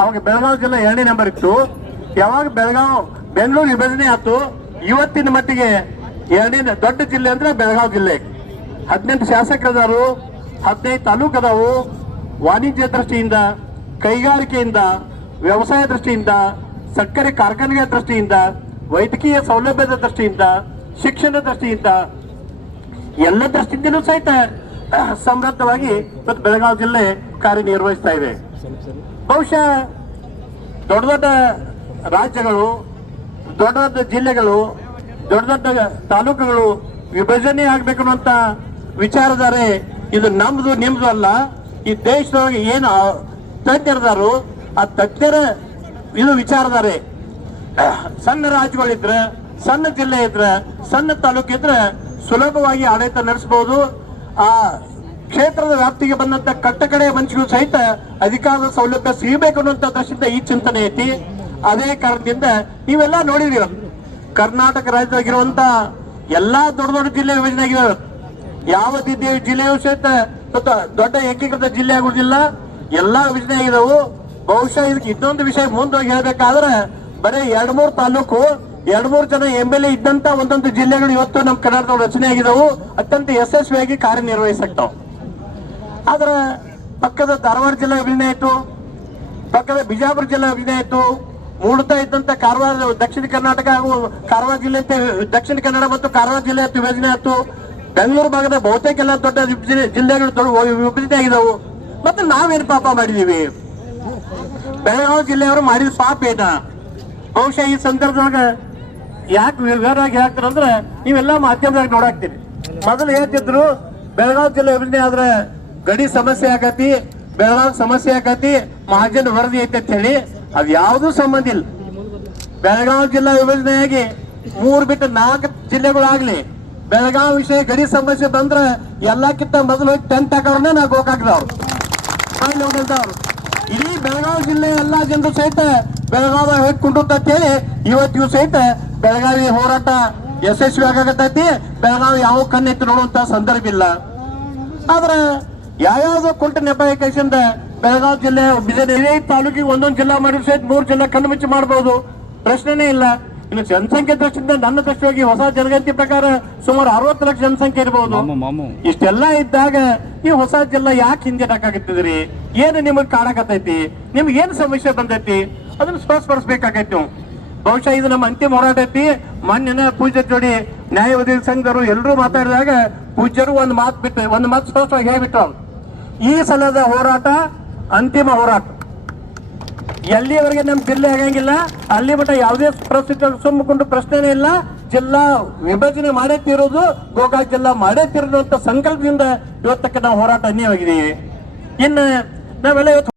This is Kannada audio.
ಅವಾಗ ಬೆಳಗಾವಿ ಜಿಲ್ಲೆ ಎರಡನೇ ನಂಬರ್ ಇತ್ತು. ಯಾವಾಗ ಬೆಳಗಾವ್, ಬೆಂಗಳೂರು ವಿಭಜನೆ ಆಯ್ತು, ಇವತ್ತಿನ ಮಟ್ಟಿಗೆ ಎರಡನೇ ದೊಡ್ಡ ಜಿಲ್ಲೆ ಅಂದ್ರೆ ಬೆಳಗಾವಿ ಜಿಲ್ಲೆ. ಹದಿನೆಂಟು ಶಾಸಕರದಾರು, ಹದಿನೈದು ತಾಲೂಕು ಅದಾವು ವಾಣಿಜ್ಯ ದೃಷ್ಟಿಯಿಂದ, ಕೈಗಾರಿಕೆಯಿಂದ, ವ್ಯವಸಾಯ ದೃಷ್ಟಿಯಿಂದ, ಸಕ್ಕರೆ ಕಾರ್ಖಾನೆಗಳ ದೃಷ್ಟಿಯಿಂದ, ವೈದ್ಯಕೀಯ ಸೌಲಭ್ಯದ ದೃಷ್ಟಿಯಿಂದ ಶಿಕ್ಷಣ ದೃಷ್ಟಿಯಿಂದ ಎಲ್ಲ ದೃಷ್ಟಿಯಿಂದಲೂ ಸಹಿತ ಸಮೃದ್ಧವಾಗಿ ಇವತ್ತು ಬೆಳಗಾವಿ ಜಿಲ್ಲೆ ಕಾರ್ಯನಿರ್ವಹಿಸ್ತಾ ಇದೆ. ಬಹುಶಃ ದೊಡ್ಡ ದೊಡ್ಡ ರಾಜ್ಯಗಳು, ದೊಡ್ಡ ದೊಡ್ಡ ಜಿಲ್ಲೆಗಳು, ದೊಡ್ಡ ದೊಡ್ಡ ತಾಲೂಕುಗಳು ವಿಭಜನೆ ಆಗ್ಬೇಕು ಅನ್ನುವಂತ ವಿಚಾರಧಾರೆ ಇದು ನಮ್ದು, ನಿಮ್ದು ಅಲ್ಲ. ಈ ದೇಶದೊಳಗೆ ಏನು ತಜ್ಞರದಾರು, ಆ ತಜ್ಞರ ಇದು ವಿಚಾರಧಾರೆ. ಸಣ್ಣ ರಾಜ್ಯಗಳಿದ್ರೆ, ಸಣ್ಣ ಜಿಲ್ಲೆ ಇದ್ರೆ, ಸಣ್ಣ ತಾಲೂಕು ಇದ್ರೆ ಸುಲಭವಾಗಿ ಆಡಳಿತ ನಡೆಸಬಹುದು. ಆ ಕ್ಷೇತ್ರದ ವ್ಯಾಪ್ತಿಗೆ ಬಂದಂತ ಕಟ್ಟಕಡೆಯ ಮನುಷ್ಯರು ಸಹಿತ ಅಧಿಕಾರದ ಸೌಲಭ್ಯ ಸಿಗಬೇಕು ಅನ್ನುವಂತ ದೃಷ್ಟಿಯಿಂದ ಈ ಚಿಂತನೆ ಐತಿ. ಅದೇ ಕಾರಣದಿಂದ ನೀವೆಲ್ಲ ನೋಡಿದಿರ ಕರ್ನಾಟಕ ರಾಜ್ಯದಾಗಿರುವಂತ ಎಲ್ಲಾ ದೊಡ್ಡ ದೊಡ್ಡ ಜಿಲ್ಲೆ ವಿಭಜನೆ ಆಗಿದಾವೆ ಯಾವ ಜಿಲ್ಲೆಯೂ ಸಹಿತ ದೊಡ್ಡ ಏಕೀಕೃತ ಜಿಲ್ಲೆ ಆಗುದಿಲ್ಲ ಎಲ್ಲಾ ವಿಭಜನೆ ಆಗಿದಾವು ಬಹುಶಃ ಇದಕ್ಕೆ ಇನ್ನೊಂದು ವಿಷಯ ಮುಂದೋಗಿ ಹೇಳ್ಬೇಕಾದ್ರೆ, ಬರೀ ಎರಡ್ ಮೂರ್ ತಾಲೂಕು, ಎರಡ್ ಮೂರ್ ಜನ ಎಂ ಎಲ್ ಎ ಇದ್ದಂತ ಒಂದೊಂದು ಜಿಲ್ಲೆಗಳು ಇವತ್ತು ನಮ್ಮ ಕರ್ನಾಟಕದ ರಚನೆ ಆಗಿದವು ಅತ್ಯಂತ ಯಶಸ್ವಿಯಾಗಿ ಕಾರ್ಯನಿರ್ವಹಿಸಕ್ತಾವ. ಆದ್ರ ಪಕ್ಕದ ಧಾರವಾಡ ಜಿಲ್ಲೆ ಅಭಿನಯ ಇತ್ತು, ಪಕ್ಕದ ಬಿಜಾಪುರ ಜಿಲ್ಲೆ ಅಭಿನಯ ಇತ್ತು. ಮೂಡ್ತಾ ಇದ್ದಂತ ಕಾರವಾರ, ದಕ್ಷಿಣ ಕರ್ನಾಟಕ ಹಾಗೂ ಕಾರವಾರ ಜಿಲ್ಲೆ ಅಂತ ದಕ್ಷಿಣ ಕನ್ನಡ ಮತ್ತು ಕಾರವಾರ ಜಿಲ್ಲೆ ಅಂತ ವಿಭಜನೆ ಆಯ್ತು ಬೆಂಗಳೂರು ಭಾಗದ ಬಹುತೇಕ ಎಲ್ಲ ದೊಡ್ಡ ಜಿಲ್ಲೆಗಳು ವಿಭಜನೆ ಆಗಿದಾವು. ಮತ್ತೆ ನಾವೇನು ಪಾಪ ಮಾಡಿದೀವಿ? ಬೆಳಗಾವಿ ಜಿಲ್ಲೆಯವರು ಮಾಡಿದ ಪಾಪ ಏನ? ಬಹುಶಃ ಈ ಸಂದರ್ಭದಾಗ ಯಾಕೆ ವಿವರವಾಗಿ ಹೇಳ್ತಾರಂದ್ರೆ ನೀವೆಲ್ಲ ಮಾಧ್ಯಮದಾಗ ನೋಡಾಕ್ತೀರಿ. ಮೊದಲು ಹೇಳ್ತಿದ್ರು, ಬೆಳಗಾವಿ ಜಿಲ್ಲೆ ವಿಭಜನೆ ಆದ್ರೆ ಗಡಿ ಸಮಸ್ಯೆ ಆಗತಿ, ಬೆಳಗಾವಿ ಸಮಸ್ಯೆ ಆಗತಿ, ಮಹಾಜನ್ ವರದಿ ಐತೆ ಅಂತ ಹೇಳಿ, ಅದ್ ಯಾವ್ದು ಸಂಬಂಧ ಇಲ್ಲ. ಬೆಳಗಾವಿ ಜಿಲ್ಲಾ ವಿಭಜನೆಯಾಗಿ ಮೂರ್ ಬಿಟ್ಟು ನಾಲ್ಕು ಜಿಲ್ಲೆಗಳಾಗ್ಲಿ, ಬೆಳಗಾವಿ ವಿಷಯ ಗಡಿ ಸಮಸ್ಯೆ ಬಂದ್ರೆ ಎಲ್ಲಕ್ಕಿಂತ ಮೊದಲು ಟೆಂಟ್ ಹಾಕೋರ್ನ ನಾ ಗೋಕಾಕ್ದವ್ರು. ಇಡೀ ಬೆಳಗಾವಿ ಜಿಲ್ಲೆ ಎಲ್ಲಾ ಜನರು ಸಹಿತ ಬೆಳಗಾವಿ ಹೋಗಿ ಕುಂಡುತ್ತಂತೇಳಿ ಇವತ್ತಿಗೂ ಸಹಿತ ಬೆಳಗಾವಿ ಹೋರಾಟ ಯಶಸ್ವಿ ಆಗತೈತಿ ಬೆಳಗಾವಿ ಯಾವ ಕಣ್ಣೆತ್ತಿ ನೋಡುವಂತ ಸಂದರ್ಭ ಇಲ್ಲ. ಆದ್ರೆ ಯಾವ್ಯಾವ್ದೋ ಕುಂಟ ನೆಪ ಕೈಸಿಂದ ಬೆಳಗಾವಿ ಜಿಲ್ಲೆ ಬಿಜೆಪಿ ಇಡೀ ತಾಲೂಕಿಗೆ ಒಂದೊಂದು ಜಿಲ್ಲಾ ಮಾಡಿದ್ರೆ ಸಹಿತ ಮೂರು ಜಿಲ್ಲಾ ಕಣ್ಣು ಮುಚ್ಚಿ ಮಾಡಬಹುದು ಪ್ರಶ್ನೆನೇ ಇಲ್ಲ. ಇನ್ನು ಜನಸಂಖ್ಯೆ ದೃಷ್ಟಿಯಿಂದ ನನ್ನ ದೃಷ್ಟಿಯಾಗಿ ಹೊಸ ಜನಗಣತಿ ಪ್ರಕಾರ ಸುಮಾರು ಅರವತ್ತು ಲಕ್ಷ ಜನಸಂಖ್ಯೆ ಇರಬಹುದು ಇಷ್ಟೆಲ್ಲ ಇದ್ದಾಗ ಈ ಹೊಸ ಜಿಲ್ಲಾ ಯಾಕೆ ಹಿಂದೆ ಹಾಕಾಕತ್ತಿದ್ರಿ ಏನು ನಿಮಗ್ ಕಾಣಕತ್ತೈತಿ? ನಿಮ್ಗೆ ಏನ್ ಸಮಸ್ಯೆ ಬಂದೈತಿ? ಅದನ್ನ ಸ್ಪಷ್ಟಪಡಿಸ್ಬೇಕಾಗೈತಿ ನೀವು. ಬಹುಶಃ ಇದು ನಮ್ಮ ಅಂತಿಮ ಹೋರಾಟ ಐತಿ. ಮಣ್ಣಿನ ಪೂಜ್ಯ ಜೋಡಿ ನ್ಯಾಯವಾದಿ ಸಂಘದವರು ಎಲ್ಲರೂ ಮಾತಾಡಿದಾಗ ಪೂಜ್ಯರು ಒಂದು ಮಾತು ಬಿಟ್ಟು ಒಂದು ಮಾತು ಸ್ಪಷ್ಟವಾಗಿ ಹೇಳ್ಬಿಟ್ರು ಅವ್ರು. ಈ ಸಲದ ಹೋರಾಟ ಅಂತಿಮ ಹೋರಾಟ. ಎಲ್ಲಿಯವರೆಗೆ ನಮ್ಮ ಜಿಲ್ಲೆ ಆಗಂಗಿಲ್ಲ, ಅಲ್ಲಿ ಮಟ್ಟ ಯಾವುದೇ ಪರಿಸ್ಥಿತಿ ಸುಮ್ಮಕೊಂಡು ಪ್ರಶ್ನೆನೇ ಇಲ್ಲ. ಜಿಲ್ಲಾ ವಿಭಜನೆ ಮಾಡೇ ತೀರೋದು, ಗೋಕಾಕ್ ಜಿಲ್ಲಾ ಮಾಡೇ ಅಂತ ಸಂಕಲ್ಪದಿಂದ ಇವತ್ತಕ್ಕೆ ನಾವು ಹೋರಾಟ ಅನ್ಯವಾಗಿದ್ದೀವಿ. ಇನ್ನು ನಾವೆಲ್ಲ ಇವತ್ತು